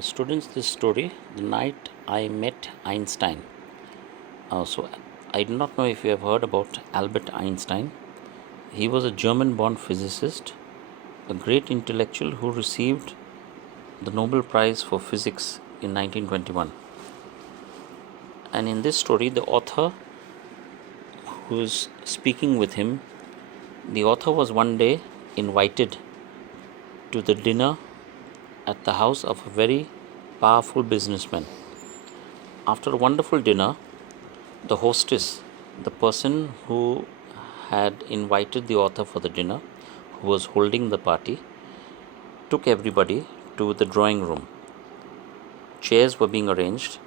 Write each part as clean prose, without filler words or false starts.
Students, this story, the night I met Einstein. So, I do not know if you have heard about Albert Einstein. He was a German born physicist, a great intellectual who received the Nobel Prize for Physics in 1921. And in this story, the author who is speaking with him, the author was one day invited to the dinner at the house of a very powerful businessman. After a wonderful dinner, the hostess, the person who had invited the author for the dinner, who was holding the party, took everybody to the drawing room. Chairs were being arranged,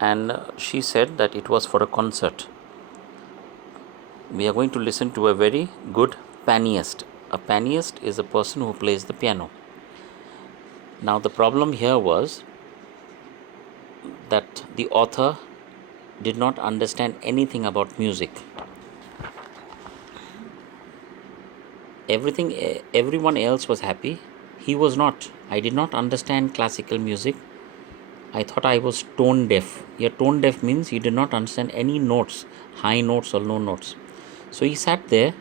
and she said that it was for a concert. We are going to listen to a very good pianist. A pianist is a person who plays the piano. Now, the problem here was that the author did not understand anything about music. Everyone else was happy. He was not. I did not understand classical music. I thought I was tone deaf. Here, tone deaf means he did not understand any notes, high notes or low notes. So he sat there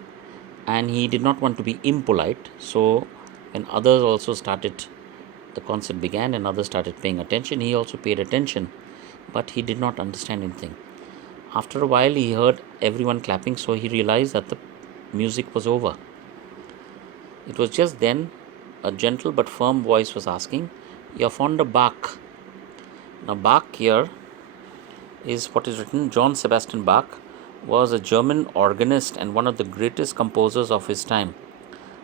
and he did not want to be impolite. So when others also started, the concert began and others started paying attention. He also paid attention, but he did not understand anything. After a while, he heard everyone clapping, so he realized that the music was over. It was just then a gentle but firm voice was asking, "You're fond of Bach?" Now, Bach here is what is written. John Sebastian Bach was a German organist and one of the greatest composers of his time.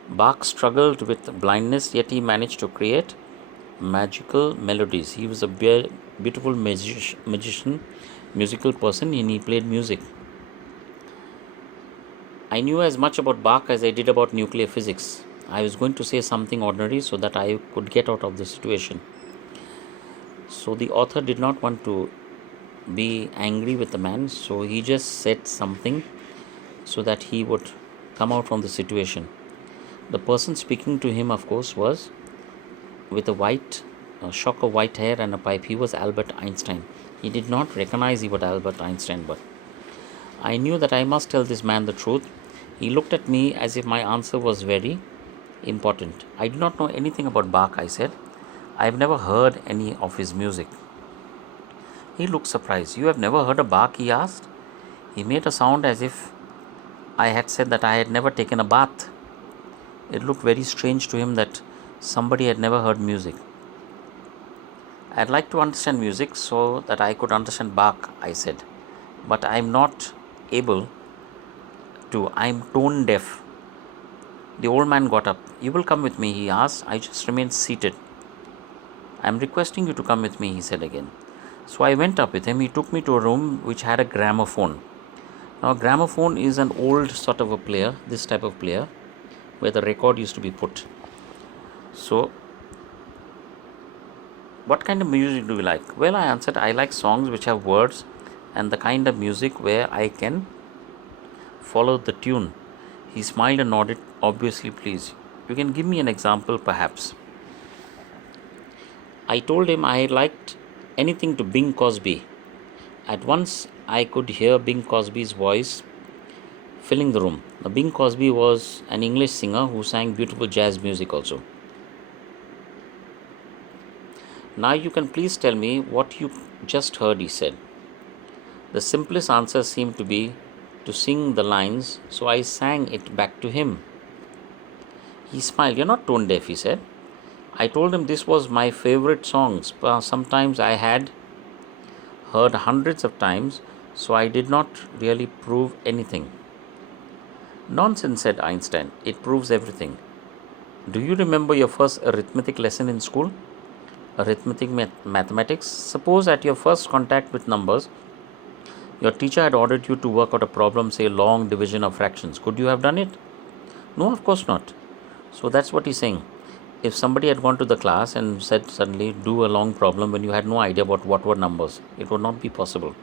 Bach struggled with blindness, yet he managed to create magical melodies. He was a beautiful magician, musical person, and he played music. I knew as much about Bach as I did about nuclear physics. I was going to say something ordinary so that I could get out of the situation. So the author did not want to be angry with the man, so he just said something so that he would come out from the situation. The person speaking to him, of course, was with a shock of white hair and a pipe. He was Albert Einstein. He did not recognize he was Albert Einstein, but I knew that I must tell this man the truth. He looked at me as if my answer was very important. I do not know anything about Bach, I said. I have never heard any of his music. He looked surprised. "You have never heard of Bach?" he asked. He made a sound as if I had said that I had never taken a bath. It looked very strange to him that somebody had never heard music. "I'd like to understand music so that I could understand Bach," I said. "But I'm not able to. I'm tone deaf." The old man got up. "You will come with me?" he asked. I just remained seated. "I'm requesting you to come with me," he said again. So I went up with him. He took me to a room which had a gramophone. Now, a gramophone is an old sort of a player, this type of player, where the record used to be put. So, what kind of music do you like? Well, I answered, I like songs which have words and the kind of music where I can follow the tune. He smiled and nodded, obviously pleased. "You can give me an example, perhaps." I told him I liked anything to Bing Crosby. At once, I could hear Bing Crosby's voice filling the room. Now, Bing Crosby was an English singer who sang beautiful jazz music also. "Now you can please tell me what you just heard," he said. The simplest answer seemed to be to sing the lines, so I sang it back to him. He smiled. "You're not tone deaf," he said. I told him this was my favorite songs. Sometimes I had heard hundreds of times, so I did not really prove anything. "Nonsense," said Einstein. "It proves everything. Do you remember your first arithmetic lesson in school? Arithmetic mathematics? Suppose at your first contact with numbers, your teacher had ordered you to work out a problem, say long division of fractions. Could you have done it? No, of course not. So that's what he's saying. If somebody had gone to the class and said suddenly do a long problem when you had no idea about what were numbers, it would not be possible.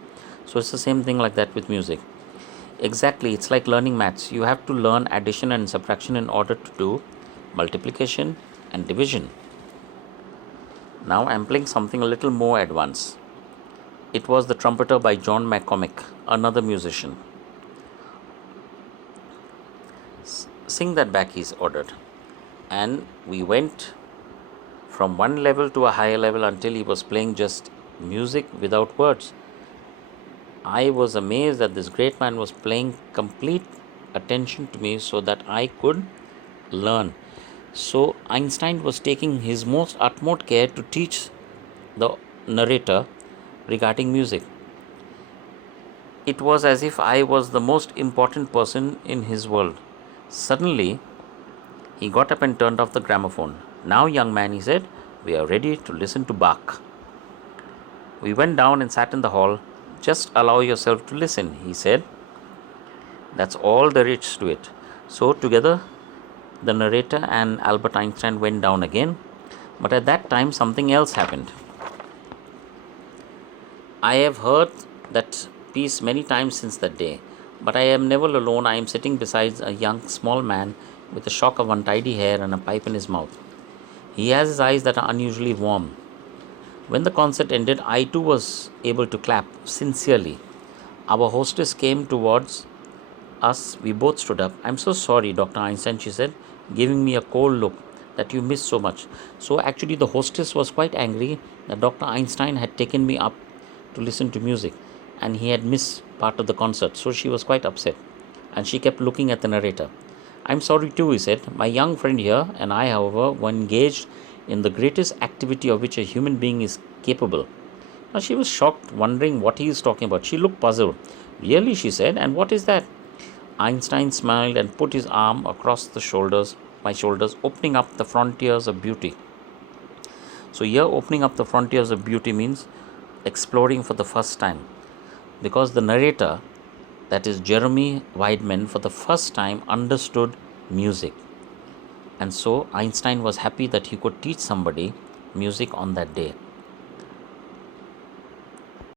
So it's the same thing like that with music. Exactly, it's like learning maths. You have to learn addition and subtraction in order to do multiplication and division. Now I'm playing something a little more advanced. It was The Trumpeter by John McCormick, another musician. Sing that back, he's ordered. And we went from one level to a higher level until he was playing just music without words. I was amazed that this great man was paying complete attention to me so that I could learn. So Einstein was taking his most utmost care to teach the narrator regarding music. It was as if I was the most important person in his world. Suddenly, he got up and turned off the gramophone. Now, young man, he said, we are ready to listen to Bach. We went down and sat in the hall. Just allow yourself to listen, he said. That's all there is to it. So, together, the narrator and Albert Einstein went down again. But at that time, something else happened. I have heard that piece many times since that day, but I am never alone. I am sitting beside a young, small man with a shock of untidy hair and a pipe in his mouth. He has his eyes that are unusually warm. When the concert ended, I too was able to clap sincerely. Our hostess came towards us. We both stood up. I'm so sorry, Dr. Einstein, she said, giving me a cold look, that you missed so much. So actually, the hostess was quite angry that Dr. Einstein had taken me up to listen to music and he had missed part of the concert. So she was quite upset and she kept looking at the narrator. I'm sorry too, he said. My young friend here and I, however, were engaged in the greatest activity of which a human being is capable. Now she was shocked, wondering what he is talking about. She looked puzzled. Really, she said, and what is that? Einstein smiled and put his arm across my shoulders, opening up the frontiers of beauty. So here, opening up the frontiers of beauty means exploring for the first time. Because the narrator, that is Jeremy Weidman, for the first time understood music. And so Einstein was happy that he could teach somebody music on that day.